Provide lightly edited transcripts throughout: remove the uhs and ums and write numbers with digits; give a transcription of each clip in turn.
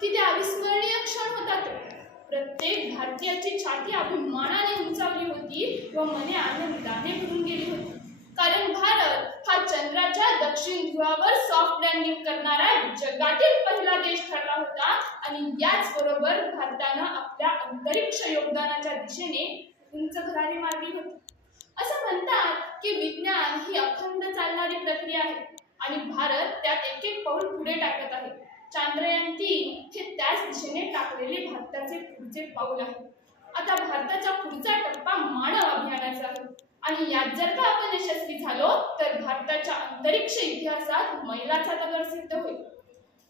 की ते अविस्मरणीय क्षण होता तो. प्रत्येक भारतीयाची छाती अभिमानाने उंचावली होती व मने आनंदाने भरून गेली होती. कारण भारत हा चंद्राच्या दक्षिण ध्रुवावर सॉफ्ट लँडिंग करणारा जगातील पहिला देश ठरला होता आणि याचबरोबर भारतानं आपल्या अंतरिक्ष योगदानाच्या दिशेने उंच भरारी मारली होती. असं म्हणतात की विज्ञान ही अखंड चालणारी प्रक्रिया आहे आणि भारत त्यात एक एक पाऊल पुढे टाकत आहे. चांद्रयान-3 हे त्याच दिशेने टाकलेले भारताचे पुढचे पाऊल आहे. आता भारताचा पुढचा टप्पा मानव अभियानाचा आहे आणि यात जर का आपण यशस्वी झालो तर भारताच्या अंतरिक्ष इतिहासात मैलाचा दगड सिद्ध होईल.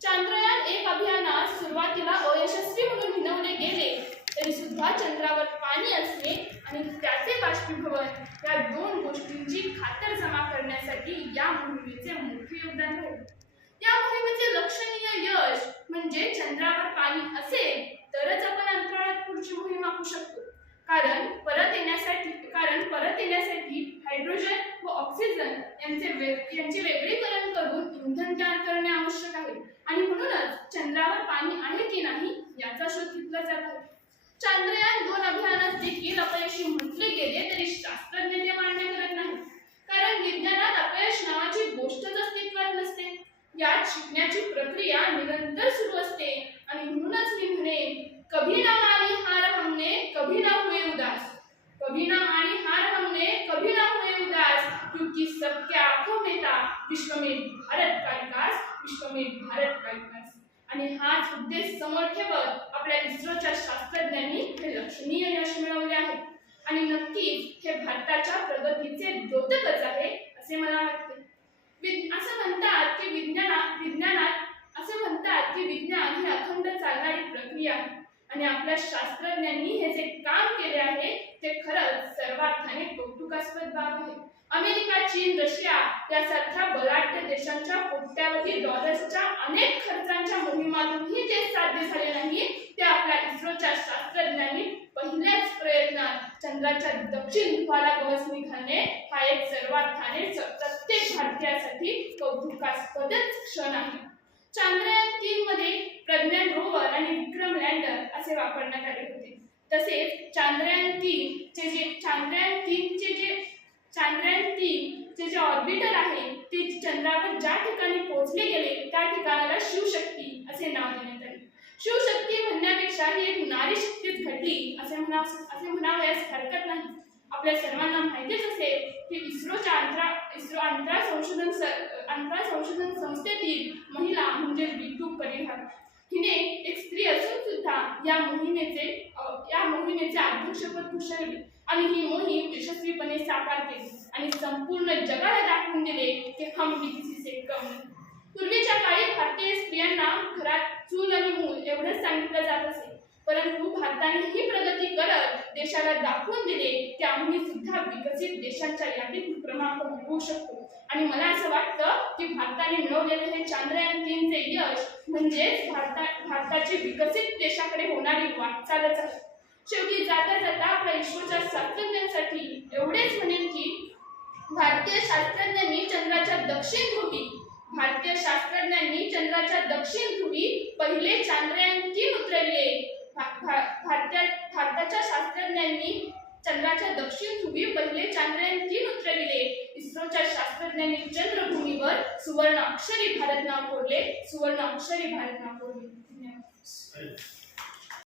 चांद्रयान-1 अभियानात सुरुवातीला अयशस्वी म्हणून हिणवले गेले तरी सुद्धा चंद्रावर पाणी असणे आणि त्याचे बाष्पीभवन या दोन गोष्टींची खातरजमा करण्यासाठी या मोहिमेचे मोठे योगदान राहील. या मोहिमेचे लक्षणीय यश म्हणजे चंद्रावर पाणी असेल तरच आपण अंतराळात पुढची मोहीम आखू शकतो. कारण परत येण्यासाठी हायड्रोजन व ऑक्सिजन यांचे वेगळीकरण करून इंधन तयार करणे आवश्यक आहे आणि म्हणूनच चंद्रावर पाणी आहे की नाही याचा शोध घेतला जात आहे. चांद्रयान-2 अभियानात देखील अपयशी म्हटले गेले तरी शास्त्रज्ञ ते मान्य करत नाही. कारण विज्ञानात अपयश नावाची गोष्टच अस्तित्वात नसते. यात शिकण्याची प्रक्रिया निरंतर सुरू असते आणि म्हणूनच मी म्हणेन कभी ना मानी हार हमने कभी ना हुए उदास. कभी ना मानी हार हमने कभी ना हुए उदास क्योंकि सबके आंखों में था विश्व में भारत का विकास, विश्व में भारत का विकास. आणि हाच उद्देश समोर ठेवत आपल्या इस्रोच्या शास्त्रज्ञांनी हे लक्षणीय यश मिळवले आहे आणि नक्कीच हे भारताच्या प्रगतीचे द्योतकच आहे असे मला वाटते. असं म्हणतात की विज्ञान ही अखंड चालणारी प्रक्रिया आहे आणि आपल्या शास्त्रज्ञांनी हे जे काम केले आहे ते खरंच सर्वार्थाने कौतुकास्पद बाब आहे. अमेरिका, चीन, रशिया यासारख्या बलाढ्य देशांच्या कोट्यावधी डॉलर्सच्या अनेक खर्चांच्या मोहिमांतूनही जे साध्य झाले नाही ते आपल्या इस्रोच्या शास्त्रज्ञांनी पहिल्याच प्रयत्नात चंद्राच्या दक्षिण ध्रुवाला गवसणी घालणे हा एक सर्वार्थाने प्रत्येक भारतीयासाठी कौतुकास्पदच क्षण आहे. चांद्रयान-3 मध्ये प्रज्ञान रोवर आणि विक्रम लँडर असे वापरण्यात आले होते. तसेच चांद्रयान-3 चे जे ऑर्बिटर आहे ते चंद्रावर ज्या ठिकाणी पोहोचले गेले त्या ठिकाणाला शिवशक्ती असे नाव देण्यात आले. शिवशक्ती म्हणण्यापेक्षा ही एक नारी शक्तीच घडली असे म्हणावयास हरकत नाही. आपल्या सर्वांना माहितीच असेल की इस्रो अंतराळ संशोधन संस्थेतील महिला म्हणजे रितू परिहार हिने एक स्त्री असून सुद्धा या मोहिमेचे अध्यक्षपद भूषवले आणि ही मोहीम यशस्वीपणे साकार केली आणि संपूर्ण जगाला दाखवून दिले की हम भी किसी से कम नहीं. पूर्वीच्या काळी भारतीय स्त्रियांना घरात चूल आणि मूल एवढंच सांगितलं जात असे, परंतु भारताने ही प्रगती करत देशाला दाखवून दिले की आम्ही सुद्धा विकसित देशांच्या यादीत क्रमांक मिळवू शकतो. आणि मला असं वाटतं की भारताने मिळवलेले हे चांद्रयान-3 यश म्हणजेच भारताची विकसित देशाकडे होणारी वाटचालच आहे. शेवटी जाता जाता आपल्या इस्रोच्या शास्त्रज्ञांसाठी एवढेच म्हणेन की भारतीय शास्त्रज्ञांनी चंद्राच्या दक्षिण ध्रुवी पहिले चांद्रयान-3 उतरविले. भारताच्या शास्त्रज्ञांनी चंद्राच्या दक्षिण ध्रुवी पहिले चांद्रयान-3 उतरविले. इस्रोच्या शास्त्रज्ञांनी चंद्रभूमीवर सुवर्ण अक्षरी भारत नाव कोरले.